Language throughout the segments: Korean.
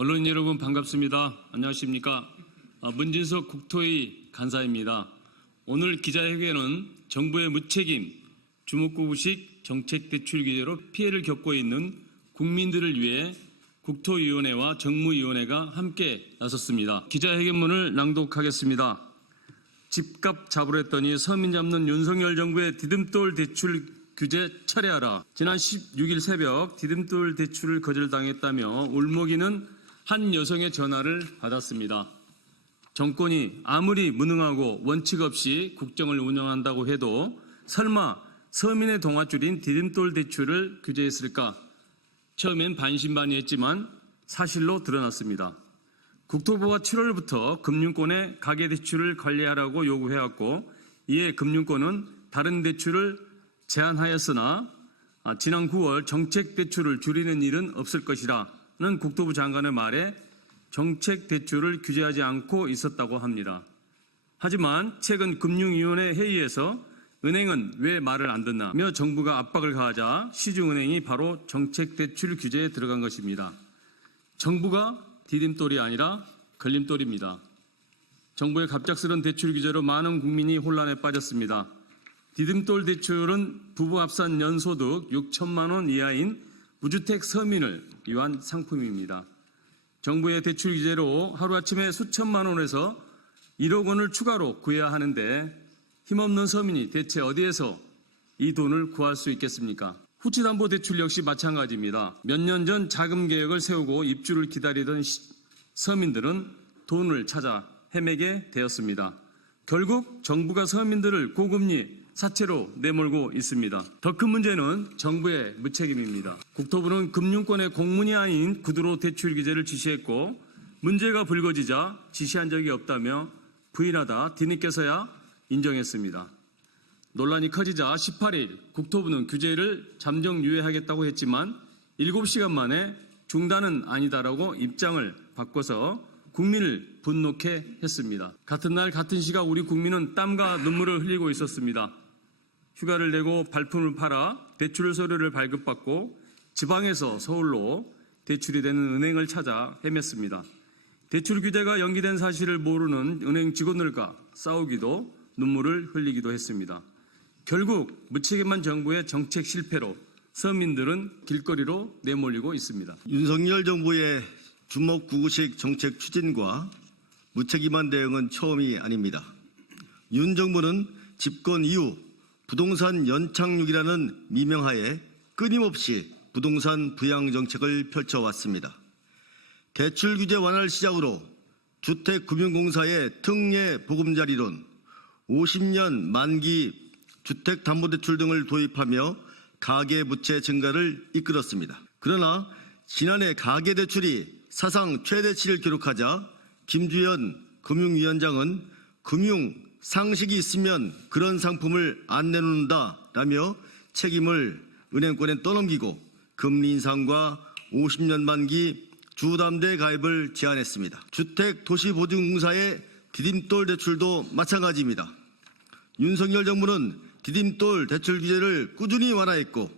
언론인 여러분 반갑습니다. 안녕하십니까? 문진석 국토위 간사입니다. 오늘 기자회견은 정부의 무책임, 주먹구구식 정책대출 규제로 피해를 겪고 있는 국민들을 위해 국토위원회와 정무위원회가 함께 나섰습니다. 기자회견문을 낭독하겠습니다. 집값 잡으랬더니 서민 잡는 윤석열 정부의 디딤돌 대출 규제 철회하라. 지난 16일 새벽 디딤돌 대출을 거절당했다며 울먹이는 한 여성의 전화를 받았습니다. 정권이 아무리 무능하고 원칙 없이 국정을 운영한다고 해도 설마 서민의 동아줄인 디딤돌 대출을 규제했을까? 처음엔 반신반의했지만 사실로 드러났습니다. 국토부가 7월부터 금융권의 가계대출을 관리하라고 요구해왔고 이에 금융권은 다른 대출을 제한하였으나 지난 9월 정책대출을 줄이는 일은 없을 것이라는 국토부 장관의 말에 정책대출을 규제하지 않고 있었다고 합니다. 하지만 최근 금융위원회 회의에서 은행은 왜 말을 안 듣나며 정부가 압박을 가하자 시중은행이 바로 정책대출 규제에 들어간 것입니다. 정부가 디딤돌이 아니라 걸림돌입니다. 정부의 갑작스런 대출 규제로 많은 국민이 혼란에 빠졌습니다. 디딤돌 대출은 부부 합산 연소득 6천만 원 이하인 무주택 서민을 위한 상품입니다. 정부의 대출 규제로 하루아침에 수천만 원에서 1억 원을 추가로 구해야 하는데 힘없는 서민이 대체 어디에서 이 돈을 구할 수 있겠습니까? 후치담보대출 역시 마찬가지입니다. 몇 년 전 자금 계획을 세우고 입주를 기다리던 서민들은 돈을 찾아 헤매게 되었습니다. 결국 정부가 서민들을 고금리 사채로 내몰고 있습니다. 더 큰 문제는 정부의 무책임입니다. 국토부는 금융권의 공문이 아닌 구두로 대출 규제를 지시했고 문제가 불거지자 지시한 적이 없다며 부인하다 뒤늦게서야 인정했습니다. 논란이 커지자 18일 국토부는 규제를 잠정 유예하겠다고 했지만 7시간 만에 중단은 아니다라고 입장을 바꿔서 국민을 분노케 했습니다. 같은 날 같은 시각 우리 국민은 땀과 눈물을 흘리고 있었습니다. 휴가를 내고 발품을 팔아 대출 서류를 발급받고 지방에서 서울로 대출이 되는 은행을 찾아 헤맸습니다. 대출 규제가 연기된 사실을 모르는 은행 직원들과 싸우기도 눈물을 흘리기도 했습니다. 결국 무책임한 정부의 정책 실패로 서민들은 길거리로 내몰리고 있습니다. 윤석열 정부의 주먹구구식 정책 추진과 무책임한 대응은 처음이 아닙니다. 윤 정부는 집권 이후 부동산 연착륙이라는 미명하에 끊임없이 부동산 부양 정책을 펼쳐왔습니다. 대출 규제 완화를 시작으로 주택금융공사의 특례 보금자리론, 50년 만기 주택담보대출 등을 도입하며 가계부채 증가를 이끌었습니다. 그러나 지난해 가계대출이 사상 최대치를 기록하자 김주현 금융위원장은 금융 상식이 있으면 그런 상품을 안 내놓는다라며 책임을 은행권에 떠넘기고 금리 인상과 50년 만기 주담대 가입을 제한했습니다. 주택도시보증공사의 디딤돌 대출도 마찬가지입니다. 윤석열 정부는 디딤돌 대출 규제를 꾸준히 완화했고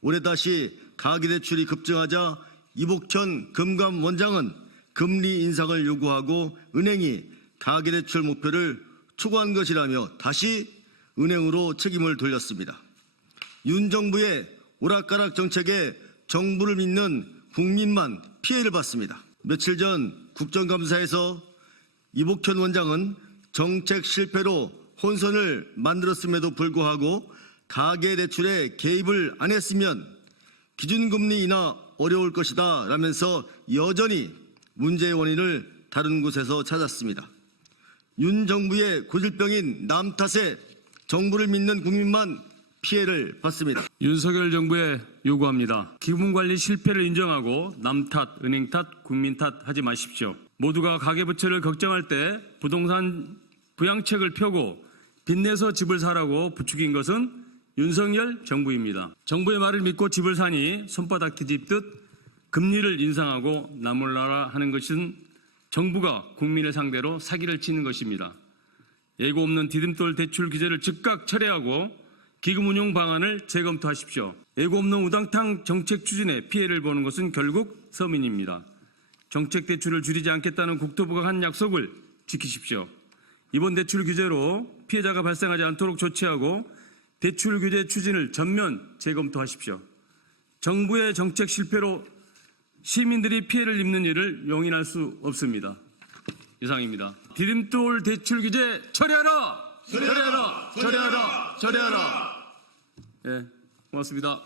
올해 다시 가계대출이 급증하자 이복현 금감원장은 금리 인상을 요구하고 은행이 가계대출 목표를 초과한 것이라며 다시 은행으로 책임을 돌렸습니다. 윤 정부의 오락가락 정책에 정부를 믿는 국민만 피해를 봤습니다. 며칠 전 국정감사에서 이복현 원장은 정책 실패로 혼선을 만들었음에도 불구하고 가계대출에 개입을 안 했으면 기준금리 인하 어려울 것이다 라면서 여전히 문제의 원인을 다른 곳에서 찾았습니다. 윤 정부의 고질병인 남 탓에 정부를 믿는 국민만 피해를 받습니다. 윤석열 정부에 요구합니다. 기금관리 실패를 인정하고 남 탓, 은행 탓, 국민 탓 하지 마십시오. 모두가 가계부채를 걱정할 때 부동산 부양책을 펴고 빚내서 집을 사라고 부추긴 것은 윤석열 정부입니다. 정부의 말을 믿고 집을 사니 손바닥 뒤집듯 금리를 인상하고 나몰라라 하는 것은 정부가 국민을 상대로 사기를 치는 것입니다. 예고 없는 디딤돌 대출 규제를 즉각 철회하고 기금 운용 방안을 재검토하십시오. 예고 없는 우당탕 정책 추진에 피해를 보는 것은 결국 서민입니다. 정책 대출을 줄이지 않겠다는 국토부가 한 약속을 지키십시오. 이번 대출 규제로 피해자가 발생하지 않도록 조치하고 대출 규제 추진을 전면 재검토하십시오. 정부의 정책 실패로 시민들이 피해를 입는 일을 용인할 수 없습니다. 이상입니다. 디딤돌 대출 규제 처리하라! 처리하라! 처리하라! 처리하라! 예, 고맙습니다.